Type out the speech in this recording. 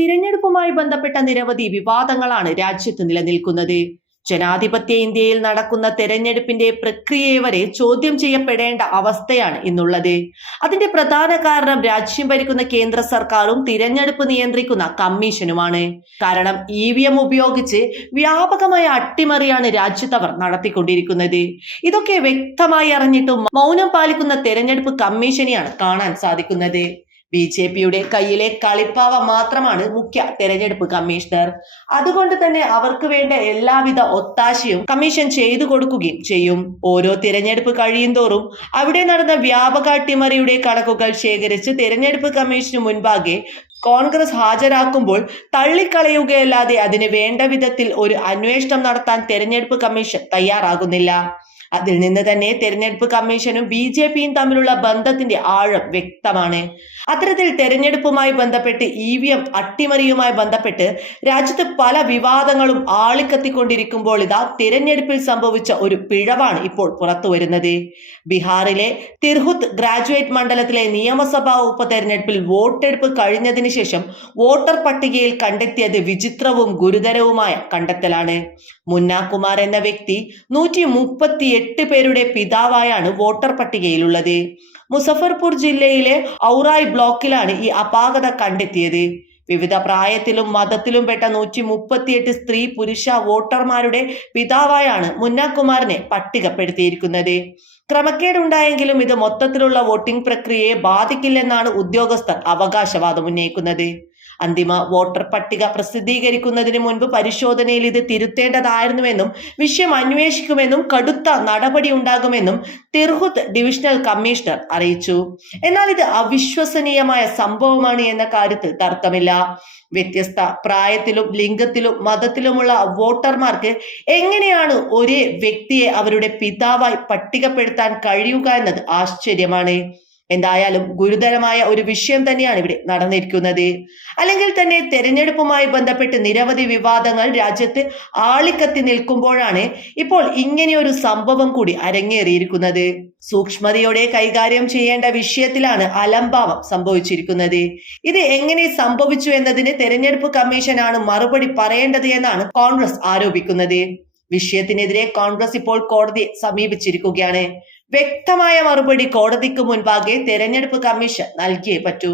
തിരഞ്ഞെടുപ്പുമായി ബന്ധപ്പെട്ട നിരവധി വിവാദങ്ങളാണ് രാജ്യത്ത് നിലനിൽക്കുന്നത്. ജനാധിപത്യ ഇന്ത്യയിൽ നടക്കുന്ന തെരഞ്ഞെടുപ്പിന്റെ പ്രക്രിയയെ വരെ ചോദ്യം ചെയ്യപ്പെടേണ്ട അവസ്ഥയാണ് ഇന്നുള്ളത്. അതിന്റെ പ്രധാന കാരണം രാജ്യം ഭരിക്കുന്ന കേന്ദ്ര സർക്കാരും തിരഞ്ഞെടുപ്പ് നിയന്ത്രിക്കുന്ന കമ്മീഷനുമാണ്. കാരണം ഇ വി എം ഉപയോഗിച്ച് വ്യാപകമായ അട്ടിമറിയാണ് രാജ്യത്തവർ നടത്തിക്കൊണ്ടിരിക്കുന്നത്. ഇതൊക്കെ വ്യക്തമായി അറിഞ്ഞിട്ടും മൗനം പാലിക്കുന്ന തെരഞ്ഞെടുപ്പ് കമ്മീഷനെയാണ് കാണാൻ സാധിക്കുന്നത്. ബി ജെ പിയുടെ കയ്യിലെ കളിപ്പാവ മാത്രമാണ് മുഖ്യ തെരഞ്ഞെടുപ്പ് കമ്മീഷണർ. അതുകൊണ്ട് തന്നെ അവർക്ക് വേണ്ട എല്ലാവിധ ഒത്താശയും കമ്മീഷൻ ചെയ്തു കൊടുക്കുകയും ചെയ്യും. ഓരോ തിരഞ്ഞെടുപ്പ് കഴിയുന്തോറും അവിടെ നടന്ന വ്യാപക അട്ടിമറിയുടെ കണക്കുകൾ ശേഖരിച്ച് തിരഞ്ഞെടുപ്പ് കമ്മീഷന് മുൻപാകെ കോൺഗ്രസ് ഹാജരാക്കുമ്പോൾ തള്ളിക്കളയുകയല്ലാതെ അതിന് വേണ്ട വിധത്തിൽ ഒരു അന്വേഷണം നടത്താൻ തെരഞ്ഞെടുപ്പ് കമ്മീഷൻ തയ്യാറാകുന്നില്ല. അതിൽ നിന്ന് തന്നെ തെരഞ്ഞെടുപ്പ് കമ്മീഷനും ബി ജെ പിയും തമ്മിലുള്ള ബന്ധത്തിന്റെ ആഴം വ്യക്തമാണ്. അത്തരത്തിൽ തെരഞ്ഞെടുപ്പുമായി ബന്ധപ്പെട്ട് ഇ വി എം അട്ടിമറിയുമായി ബന്ധപ്പെട്ട് രാജ്യത്ത് പല വിവാദങ്ങളും ആളിക്കത്തിക്കൊണ്ടിരിക്കുമ്പോൾ ഇതാ തിരഞ്ഞെടുപ്പിൽ സംഭവിച്ച ഒരു പിഴവാണ് ഇപ്പോൾ പുറത്തു വരുന്നത് ബീഹാറിലെ തിർഹുത്ത് ഗ്രാജുവേറ്റ് മണ്ഡലത്തിലെ നിയമസഭാ ഉപതെരഞ്ഞെടുപ്പിൽ വോട്ടെടുപ്പ് കഴിഞ്ഞതിന് ശേഷം വോട്ടർ പട്ടികയിൽ കണ്ടെത്തിയത് വിചിത്രവും ഗുരുതരവുമായ കണ്ടെത്തലാണ്. മുന്നാകുമാർ എന്ന വ്യക്തി നൂറ്റി എട്ട് പേരുടെ പിതാവായാണ് വോട്ടർ പട്ടികയിലുള്ളത്. മുസഫർപൂർ ജില്ലയിലെ ഔറായ് ബ്ലോക്കിലാണ് ഈ അപാകത കണ്ടെത്തിയത്. വിവിധ പ്രായത്തിലും മതത്തിലും പെട്ട നൂറ്റി മുപ്പത്തിയെട്ട് സ്ത്രീ പുരുഷ വോട്ടർമാരുടെ പിതാവായാണ് മുന്നാകുമാറിനെ പട്ടികപ്പെടുത്തിയിരിക്കുന്നത്. ക്രമക്കേടുണ്ടായെങ്കിലും ഇത് മൊത്തത്തിലുള്ള വോട്ടിംഗ് പ്രക്രിയയെ ബാധിക്കില്ലെന്നാണ് ഉദ്യോഗസ്ഥർ അവകാശവാദം ഉന്നയിക്കുന്നത്. അന്തിമ വോട്ടർ പട്ടിക പ്രസിദ്ധീകരിക്കുന്നതിന് മുൻപ് പരിശോധനയിൽ ഇത് തിരുത്തേണ്ടതായിരുന്നുവെന്നും വിഷയം അന്വേഷിക്കുമെന്നും കടുത്ത നടപടി ഉണ്ടാകുമെന്നും തിർഹുത്ത് ഡിവിഷണൽ കമ്മീഷണർ അറിയിച്ചു. എന്നാൽ ഇത് അവിശ്വസനീയമായ സംഭവമാണ് എന്ന കാര്യത്തിൽ തർക്കമില്ല. വ്യത്യസ്ത പ്രായത്തിലും ലിംഗത്തിലും മതത്തിലുമുള്ള വോട്ടർമാർക്ക് എങ്ങനെയാണ് ഒരേ വ്യക്തിയെ അവരുടെ പിതാവായി പട്ടികപ്പെടുത്താൻ കഴിയുക എന്നത് ആശ്ചര്യമാണ്. എന്തായാലും ഗുരുതരമായ ഒരു വിഷയം തന്നെയാണ് ഇവിടെ നടന്നിരിക്കുന്നത്. അല്ലെങ്കിൽ തന്നെ തെരഞ്ഞെടുപ്പുമായി ബന്ധപ്പെട്ട് നിരവധി വിവാദങ്ങൾ രാജ്യത്ത് ആളിക്കത്തി നിൽക്കുമ്പോഴാണ് ഇപ്പോൾ ഇങ്ങനെയൊരു സംഭവം കൂടി അരങ്ങേറിയിരിക്കുന്നത്. സൂക്ഷ്മതയോടെ കൈകാര്യം ചെയ്യേണ്ട വിഷയത്തിലാണ് അലംഭാവം സംഭവിച്ചിരിക്കുന്നത്. ഇത് എങ്ങനെ സംഭവിച്ചു എന്നതിന് തെരഞ്ഞെടുപ്പ് കമ്മീഷനാണ് മറുപടി പറയേണ്ടത് എന്നാണ് കോൺഗ്രസ് ആരോപിക്കുന്നത്. വിഷയത്തിനെതിരെ കോൺഗ്രസ് ഇപ്പോൾ കോടതിയെ സമീപിച്ചിരിക്കുകയാണ്. വ്യക്തമായ മറുപടി കോടതിക്ക് മുൻപാകെ തെരഞ്ഞെടുപ്പ് കമ്മീഷൻ നൽകിയേ പറ്റൂ.